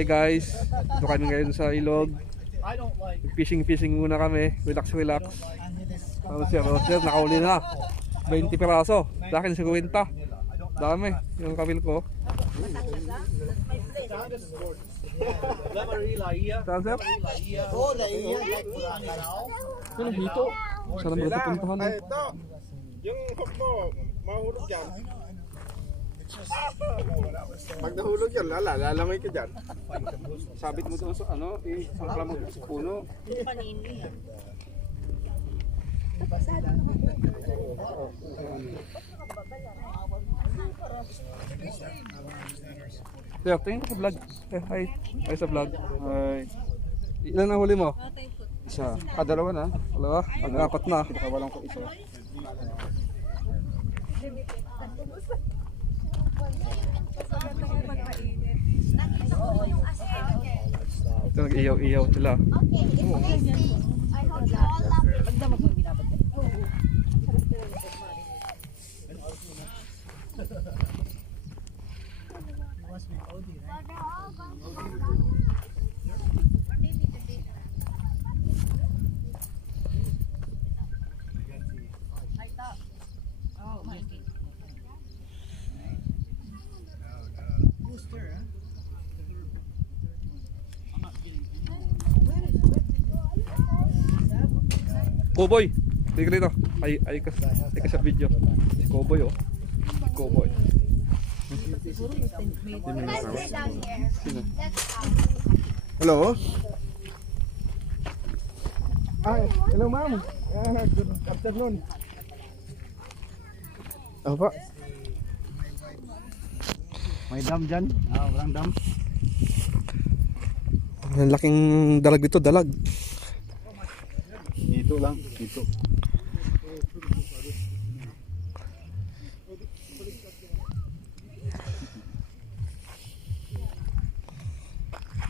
Hi guys, dito kami ngayon sa ilog. Fishing muna kami. Relax. Ano siya, nakauli na. 20 piraso. Sa akin 50. Dami yung kabil ko. Saan sir? Saan dito? Saan naman natapuntahan? Ito, yung hook mo, mahulog yan. Pag nahulog yan, lalangoy ka dyan. Sabit mo doon sa ano, sangkla mo sa puno. Sir, tingin ko sa vlog. Hi sa vlog. Hi. Ilan na huli mo? Isa. Dalawa na. Dalawa? Ang-apat na. Walang ko isa. Ito nag-iyaw sila. Cowboy, tingnan dito. Ay ka sa video. Cowboy oh. Cowboy. Hello? Ay, hello ma'am. Good afternoon. Ano pa? May dam dyan? Walang dam. Ang laking dalag dito, dalag. Dito lang, dito.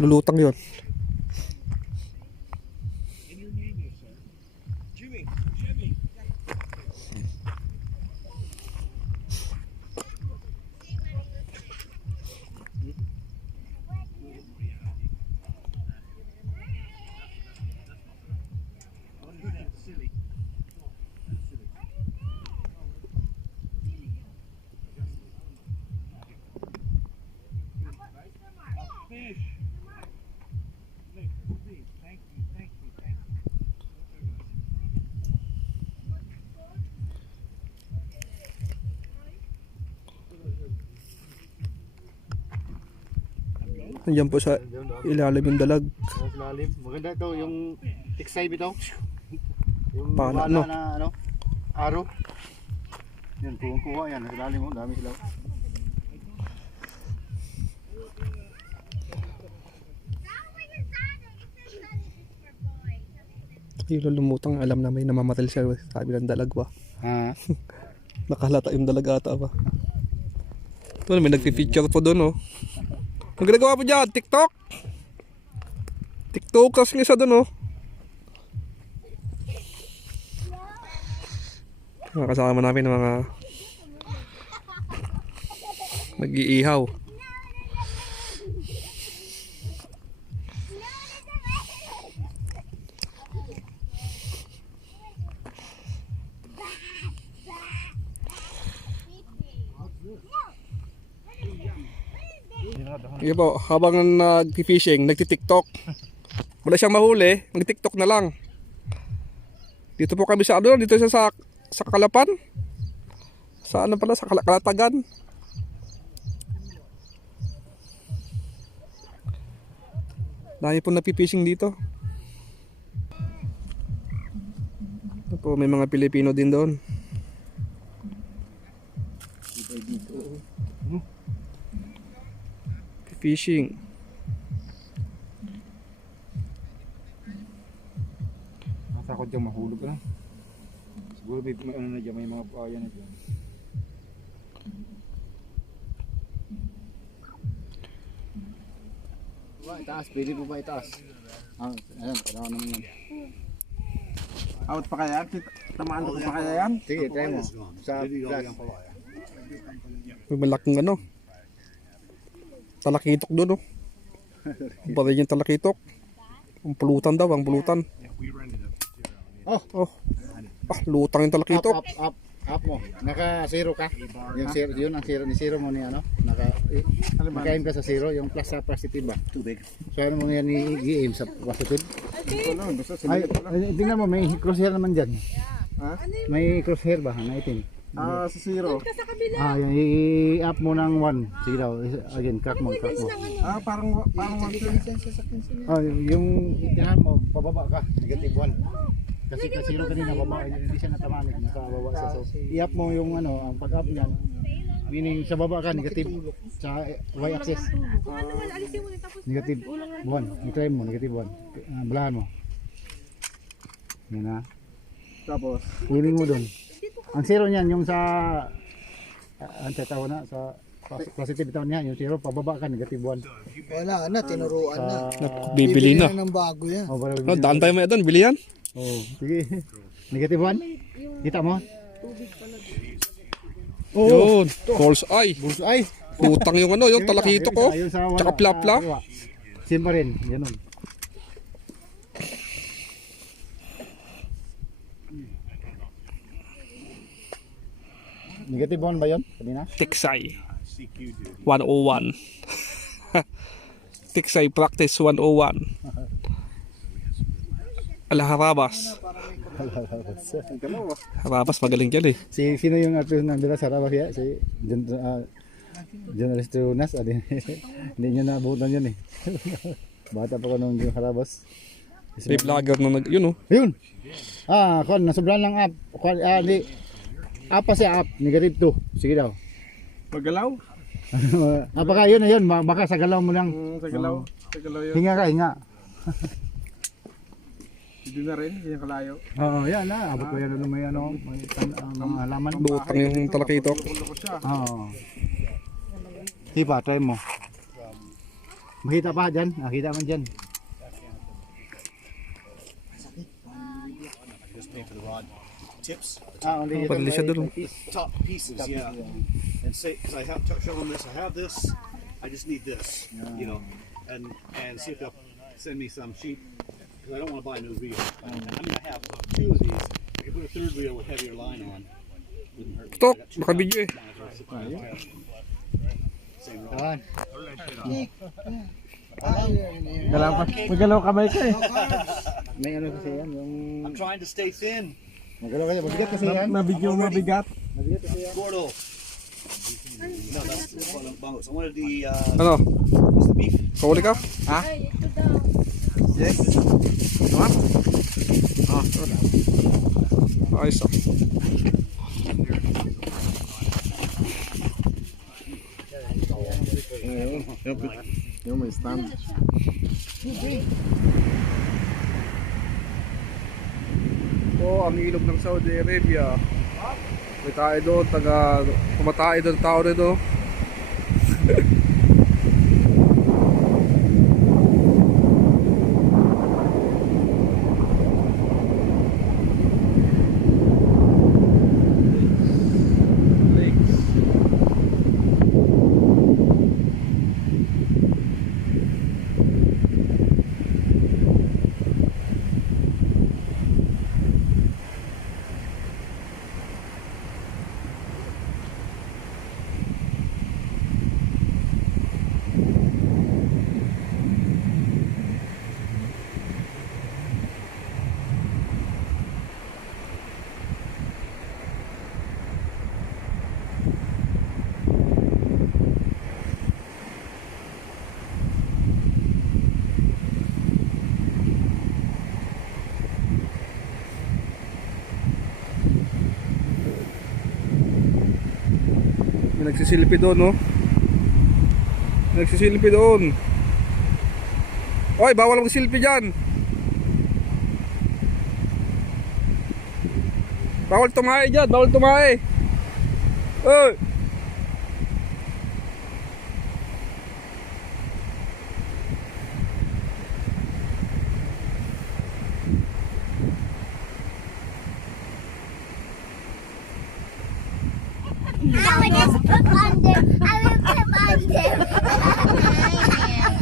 Lulutang yun. Nandiyan po sa ilalim yung dalag. Ilalim. Maganda ito yung tiksay bitaw. Yung Pala, wala no? na ano, araw. Yan, kuha yan. Sa ilalim mo, dami sila. Yung lumutang, alam na may namamatal siya. Sabi ng dalag ba? Ha? Nakalata yung dalag ata ba? Ito may nagpi-feature po doon oh. Ang ginagawa po dyan, TikTok. TikTok kasi isa doon oh. Mga kasama namin ng mga nag-iihaw. Sige po, habang nag-fishing, nagti-TikTok. Wala siyang mahuli, mag-TikTok na lang. Dito po kami sa ano, dito sa Kalapan. Sa ano pala, sa Kalatagan. Dami po nagpi-fishing dito. Ito po, may mga Pilipino din doon. Fishing. Natakot dyan mahulog ka. Siguro may ano na dyan, may mga paya na dyan. Itaas, pwede po ba itaas? Ayan, kailangan naman yan. Out pa kaya? Tamaan ko pa kaya yan? Sige, try mo. Sa flash. May malaking ano. Talakitok doon oh. Ba rin yung talakitok? Ang pulutan daw, ang pulutan. Oh, Lutang yung talakitok. up mo. Naka-zero ka. Yung zero, yun ang zero ni zero mo ni ano. Naka-aim ka sa zero, yung plus sa positive ba? Tubig. So ano mo yan i-aim sa positive? Ay, tingnan mo, may crosshair naman dyan. Ha? May crosshair ba na itim? Sa zero. Yan, i-up mo ng 1. Sige daw, again, crack mo. Parang 1. Yung tingnan mo, pababa ka, negative 1. Kasi zero kanina, baba, hindi siya natamaan, nakababa siya. So, i-up mo yung ano, ang pag-up niyan, meaning sa baba ka, negative, sa y-axis. Negative 1, i-try mo, negative 1. Balahan mo. Yan na. Tapos, feeling mo dun. Ang zero niyan, yung sa, ang tatawa na, sa positive ito niya, yung zero, pababa ka, negative 1. Wala na, tinuruan na. Bibili na. ng bago yan. Daan tayo may doon, bili yan. Sige. Negative 1. Kita mo? Yun, false eye. Bulso ay. Putang yung ano, yung talakitok ko. Tsaka plapla. Same pa rin, ganun. Negative 1 ba yun? Kanina? Tiksay 101. Tiksay practice 101. Harabas. Harabas magaling dyan eh. Sino yung artist na nandila sa Rabas ya? Si John Aristonas. Hindi niya naabutan yun eh. Bata pa ko nung yung Harabas. May vlogger na yun oh. Ayun! Kon, nasobran lang up. Di. Apa siya up? Negative 2. Sige daw. Magalaw? Baka yun na yun. Baka sa galaw mo lang. Sa galaw. Sa galaw yun. Hinga ka, hinga. Hindi na rin, hindi kalayo. Yan na. Abot ko yan na may ano. May mga halaman. Lutang yung talakitok. Sige pa, try mo. Makita pa dyan. Nakita man dyan. Tips, Padali siya doon. top pieces, yeah. And say, because I have show them this, I have this, I just need this, you know, and see if they'll send me some sheep, because I don't want to buy a new reel. I mean, I have 2 of these. I could put a 3rd reel with heavier line on. Wouldn't hurt me. Tok, I got 2 nakabidyo eh. Same rod. Magalaw kamay ka eh. May ano kasi yan. I'm trying to stay thin. Magalaw kasi. Mabigat kasi yan. Mabigat. Mabigat kasi yan. Gordo. No, that's the bungos. I wanted the Ano? the beef. Kawali ka? Ha? Yes. Naman? Ayos ah. Yung may stand. Ang ilog ng Saudi Arabia. May tayo doon, pumatay doon tao rito. May nagsisilpi doon, no? May nagsisilpi doon. Oy, bawal magsilpi dyan. Bawal tumae dyan, bawal tumae. Oy! I will just put on them. I will put on them.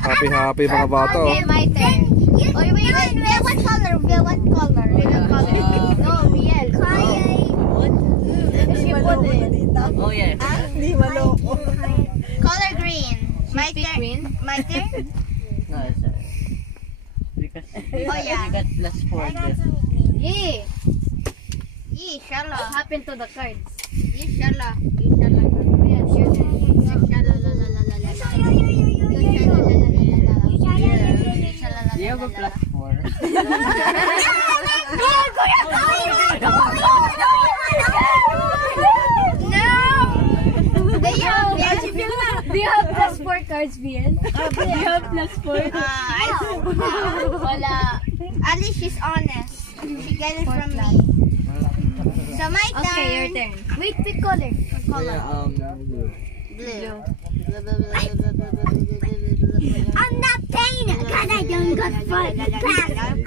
Happy mga bata. Oh. Okay, my turn. Oh, wait. Biel, what color? Biel, what color? No, Biel. Oh yeah. Color green. My turn. My turn. No, sir. Because Oh, yeah. you got plus 4 there. Yeah. Shala. What happened to the cards? Shala. Shala. Yes, your turn. Do you have a plus 4? Do you have plus 4 cards, Biel? Do you have plus 4? Wala. At least she's honest. She got it from me. So my turn. Okay, your turn. Wait, pick color. Blue. I'm not paying it because I don't got fun.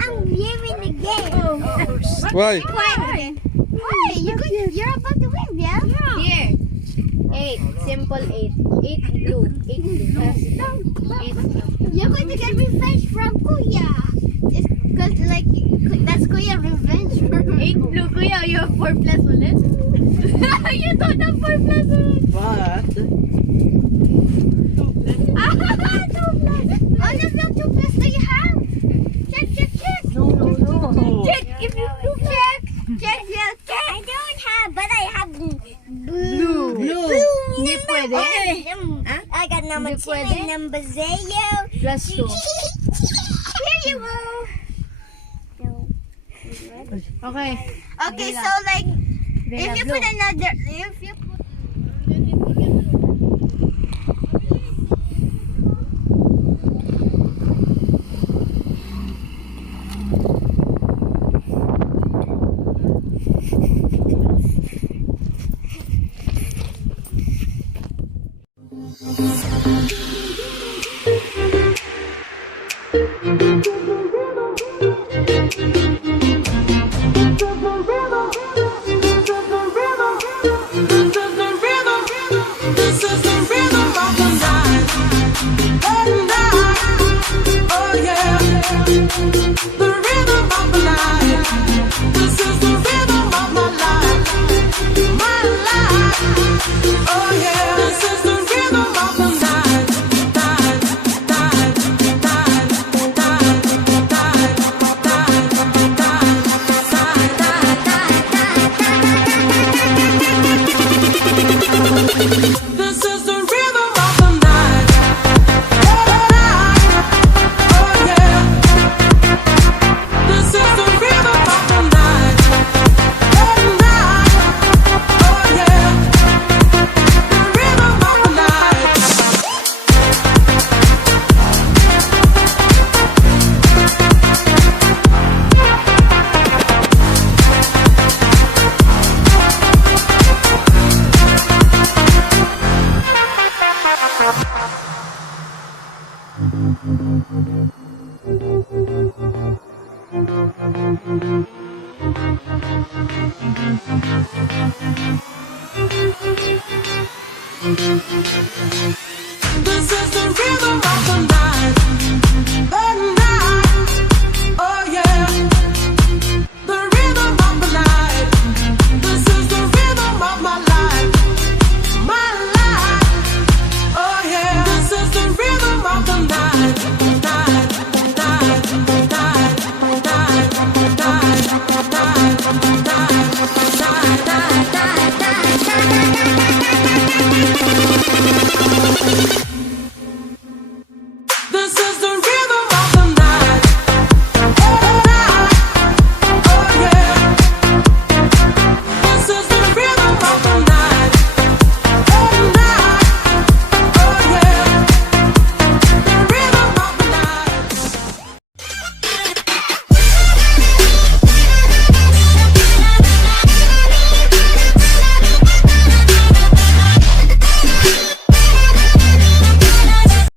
I'm giving the game. Why? Why? You're about to win, yeah? Here. 8. Simple 8. 8 blue. 8 blue. 8 blue. You're going to get revenge from Kuya. It's because like that's Kuya revenge. 8 blue, kuya. You have 4 plus ulit? You don't have 4 plus ulit. What? 2 plus. All of the 2 plus do you have? Check. No. Check if you check. I don't have, but I have blue. Hindi pwede. I got number 2 pwede? and number 0. Plus 2. Here you go. Okay. Okay, so like if you put another, if you put This is the rhythm of the night.